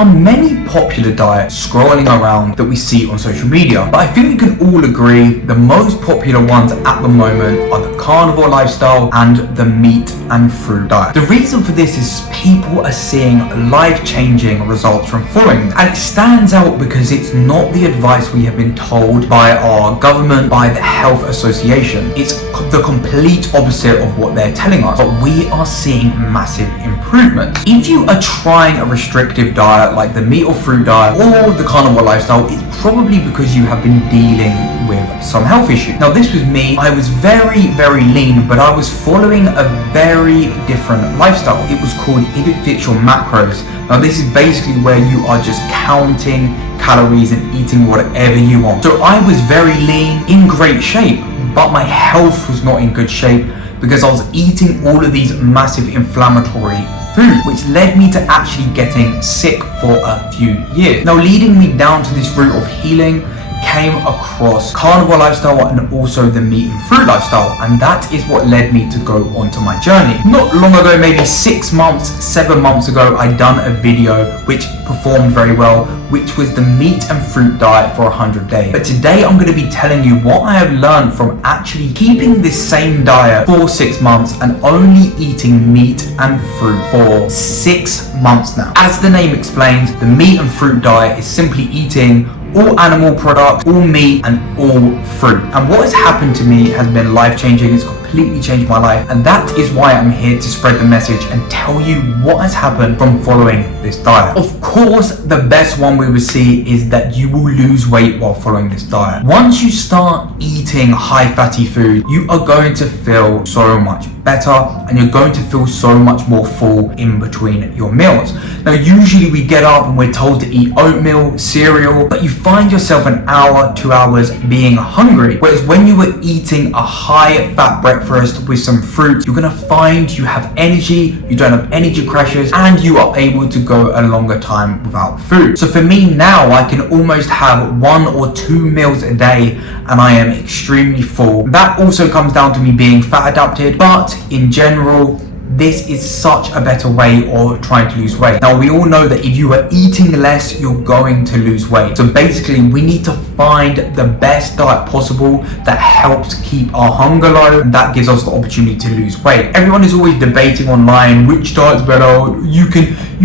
are many popular diets scrolling around that we see on social media, but I think we can all agree the most popular ones at the moment are the carnivore lifestyle and the meat and fruit diet. The reason for this is people are seeing life-changing results from following them, and it stands out because it's not the advice we have been told by our government, by the health association. It's the complete opposite of what they're telling us, but we are seeing massive improvements. If you are trying a restrictive diet like the meat or fruit diet or the carnivore lifestyle, it's probably because you have been dealing with some health issue. Now this was me. I was very lean, but I was following a very different lifestyle. It was called If It Fits Your Macros. Now this is basically where you are just counting calories and eating whatever you want. So I was very lean, in great shape, but my health was not in good shape because I was eating all of these massive inflammatory food, which led me to actually getting sick for a few years. Now leading me down to this route of healing came across carnivore lifestyle and also the meat and fruit lifestyle, and that is what led me to go onto my journey. Not long ago, maybe 6 months, 7 months ago, I done a video which performed very well, which was the meat and fruit diet for 100 days. But today I'm going to be telling you what I have learned from actually keeping this same diet for 6 months and only eating meat and fruit for 6 months now. As the name explains, the meat and fruit diet is simply eating all animal products, all meat and all fruit. And what has happened to me has been life-changing. It's completely changed my life, and that is why I'm here to spread the message and tell you what has happened from following this diet. Of course, the best one we will see is that you will lose weight while following this diet. Once you start eating high fatty food, you are going to feel so much better and you're going to feel so much more full in between your meals. Now usually we get up and we're told to eat oatmeal, cereal, but you find yourself an hour, 2 hours being hungry. Whereas when you were eating a high fat breakfast with some fruit, you're gonna find you have energy, you don't have energy crashes, and you are able to go a longer time without food. So for me now, I can almost have 1 or 2 meals a day and I am extremely full. That also comes down to me being fat adapted, but in general, this is such a better way of trying to lose weight. Now we all know that if you are eating less, you're going to lose weight. So basically we need to find the best diet possible that helps keep our hunger low, and that gives us the opportunity to lose weight. Everyone is always debating online which diet's better. You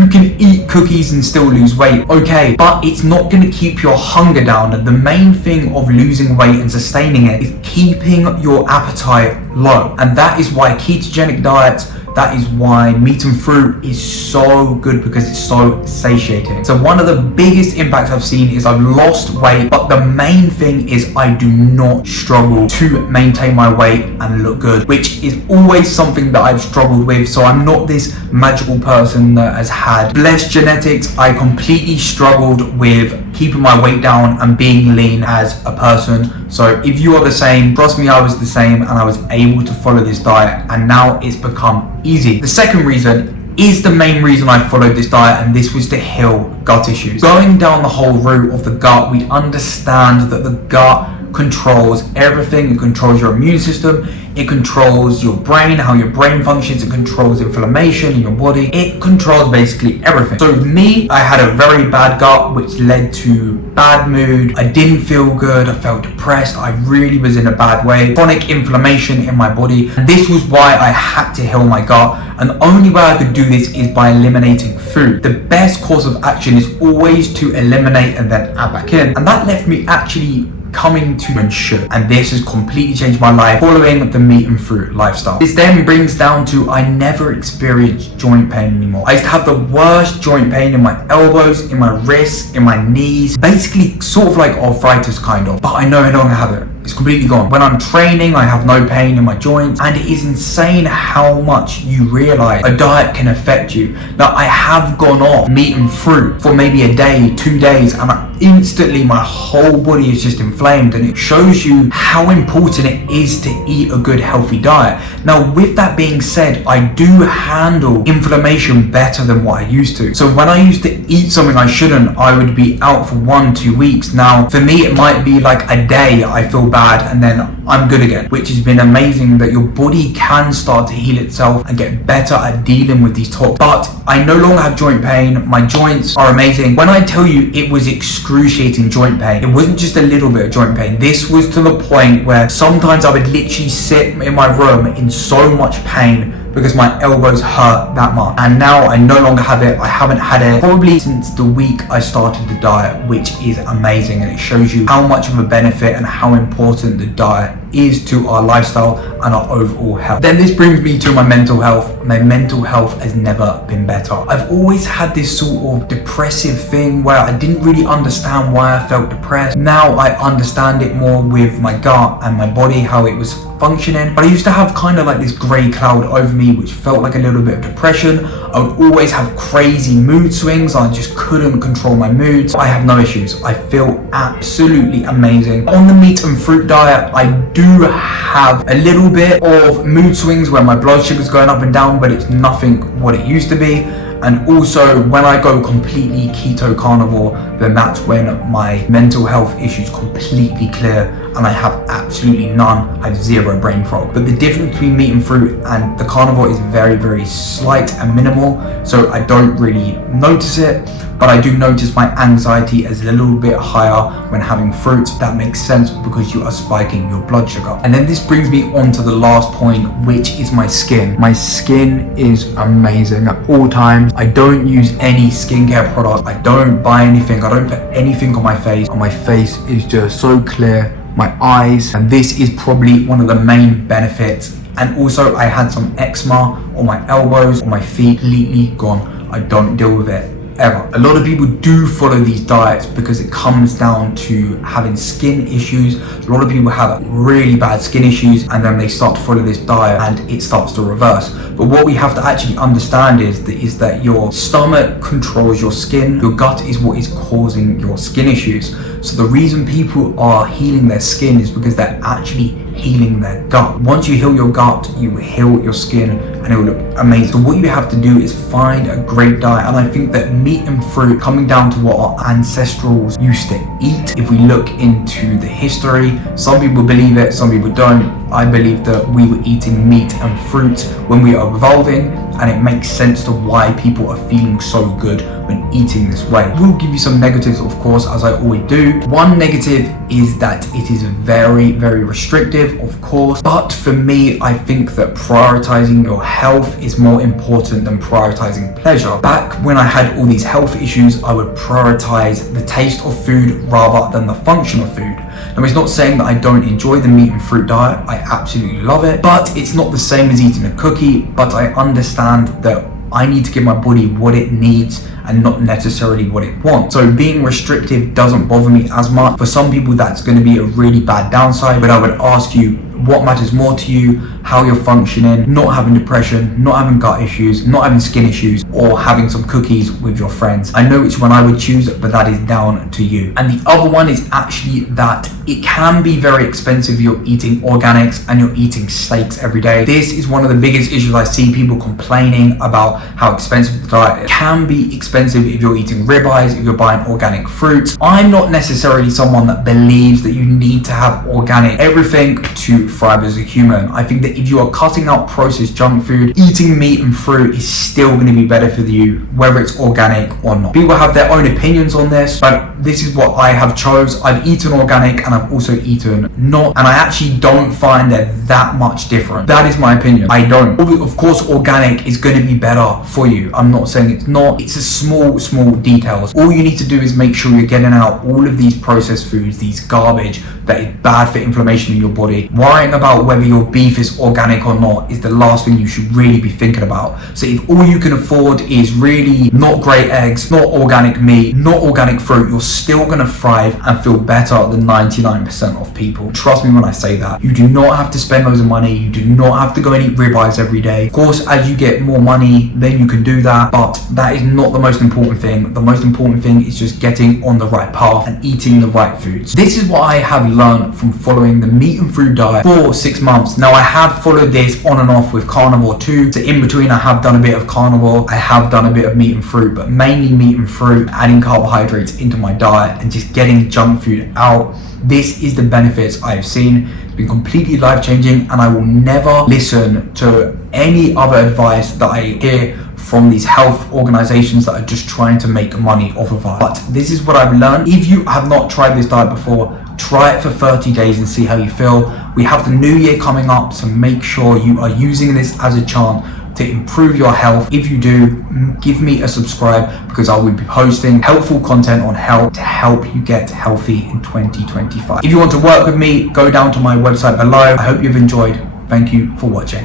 can eat cookies and still lose weight. Okay, but it's not going to keep your hunger down. And the main thing of losing weight and sustaining it is keeping your appetite low. And that is why ketogenic diets, that is why meat and fruit is so good, because it's so satiating. So one of the biggest impacts I've seen is I've lost weight, but the main thing is I do not struggle to maintain my weight and look good, which is always something that I've struggled with. So I'm not this magical person that has had blessed genetics. I completely struggled with keeping my weight down and being lean as a person. So if you are the same, trust me, I was the same, and I was able to follow this diet, and now it's become easy. The second reason is the main reason I followed this diet, and this was to heal gut issues. Going down the whole route of the gut, we understand that the gut controls everything. It controls your immune system, it controls your brain, how your brain functions, it controls inflammation in your body, it controls basically everything. So with me, I had a very bad gut, which led to bad mood. I didn't feel good, I felt depressed, I really was in a bad way, chronic inflammation in my body. And this was why I had to heal my gut, and the only way I could do this is by eliminating food. The best course of action is always to eliminate and then add back in, and that left me actually coming to and should, and this has completely changed my life following the meat and fruit lifestyle. This then brings down to I never experienced joint pain anymore. I used to have the worst joint pain in my elbows, in my wrists, in my knees, basically sort of like arthritis kind of, but I no longer have it. It's completely gone. When I'm training, I have no pain in my joints, and it is insane how much you realize a diet can affect you. Now, I have gone off meat and fruit for maybe a day, 2 days, and instantly my whole body is just inflamed, and it shows you how important it is to eat a good healthy diet. Now, with that being said, I do handle inflammation better than what I used to. So when I used to eat something I shouldn't, I would be out for 1-2 weeks. Now, for me, it might be like a day I feel bad and then I'm good again, which has been amazing that your body can start to heal itself and get better at dealing with these toxins. But I no longer have joint pain. My joints are amazing. When I tell you it was excruciating joint pain, it wasn't just a little bit of joint pain. This was to the point where sometimes I would literally sit in my room in so much pain because my elbows hurt that much. And now I no longer have it. I haven't had it probably since the week I started the diet, which is amazing. And it shows you how much of a benefit and how important the diet is to our lifestyle and our overall health. Then this brings me to my mental health. My mental health has never been better. I've always had this sort of depressive thing where I didn't really understand why I felt depressed. Now I understand it more with my gut and my body, how it was functioning. But I used to have kind of like this grey cloud over me which felt like a little bit of depression. I would always have crazy mood swings. I just couldn't control my moods. I have no issues. I feel absolutely amazing. On the meat and fruit diet, I do have a little bit of mood swings where my blood sugar's going up and down, but it's nothing what it used to be. And also when I go completely keto carnivore, then that's when my mental health issues completely clear and I have absolutely none. I have zero brain fog. But the difference between meat and fruit and the carnivore is very, very slight and minimal. So I don't really notice it, but I do notice my anxiety is a little bit higher when having fruit. That makes sense because you are spiking your blood sugar. And then this brings me on to the last point, which is my skin. My skin is amazing at all times. I don't use any skincare product. I don't buy anything. I don't put anything on my face. And my face is just so clear. My eyes, and this is probably one of the main benefits. And also I had some eczema on my elbows, on my feet, completely gone. I don't deal with it ever. A lot of people do follow these diets because it comes down to having skin issues. A lot of people have really bad skin issues and then they start to follow this diet and it starts to reverse. But what we have to actually understand is that your stomach controls your skin. Your gut is what is causing your skin issues. So the reason people are healing their skin is because they're actually healing their gut. Once you heal your gut, you will heal your skin and it will look amazing. So what you have to do is find a great diet. And I think that meat and fruit, coming down to what our ancestrals used to eat, if we look into the history, some people believe it, some people don't. I believe that we were eating meat and fruit when we are evolving, and it makes sense to why people are feeling so good when eating this way. We'll give you some negatives, of course, as I always do. One negative is that it is very, very restrictive, of course. But for me, I think that prioritizing your health is more important than prioritizing pleasure. Back when I had all these health issues, I would prioritize the taste of food rather than the function of food. Now, it's not saying that I don't enjoy the meat and fruit diet. I absolutely love it, but it's not the same as eating a cookie. But I understand that I need to give my body what it needs and not necessarily what it wants. So being restrictive doesn't bother me as much. For some people, that's going to be a really bad downside, but I would ask you, what matters more to you? How you're functioning, not having depression, not having gut issues, not having skin issues, or having some cookies with your friends. I know which one I would choose, but that is down to you. And the other one is actually that it can be very expensive if you're eating organics and you're eating steaks every day. This is one of the biggest issues I see people complaining about, how expensive the diet can be expensive if you're eating ribeyes, if you're buying organic fruits. I'm not necessarily someone that believes that you need to have organic everything to thrive as a human. I think that if you are cutting out processed junk food, eating meat and fruit is still going to be better for you, whether it's organic or not. People have their own opinions on this, but this is what I have chose. I've eaten organic and I've also eaten not, and I actually don't find they're that much different. That is my opinion. I don't. Of course, organic is going to be better for you. I'm not saying it's not. It's a small details. All you need to do is make sure you're getting out all of these processed foods, these garbage that is bad for inflammation in your body. Worrying about whether your beef is organic or not is the last thing you should really be thinking about. So if all you can afford is really not great eggs, not organic meat, not organic fruit, you're still going to thrive and feel better than 99% of people. Trust me when I say that. You do not have to spend loads of money. You do not have to go and eat ribeyes every day. Of course, as you get more money, then you can do that, but that is not the most most important thing. The most important thing is just getting on the right path and eating the right foods. This is what I have learned from following the meat and fruit diet for 6 months. Now I have followed this on and off with carnivore too. So in between I have done a bit of carnivore, I have done a bit of meat and fruit, but mainly meat and fruit, adding carbohydrates into my diet and just getting junk food out. This is the benefits I've seen. It's been completely life-changing, and I will never listen to any other advice that I hear from these health organizations that are just trying to make money off of us. But this is what I've learned. If you have not tried this diet before, try it for 30 days and see how you feel. We have the new year coming up, so make sure you are using this as a chance to improve your health. If you do, give me a subscribe, because I will be posting helpful content on health to help you get healthy in 2025. If you want to work with me, go down to my website below. I hope you've enjoyed. Thank you for watching.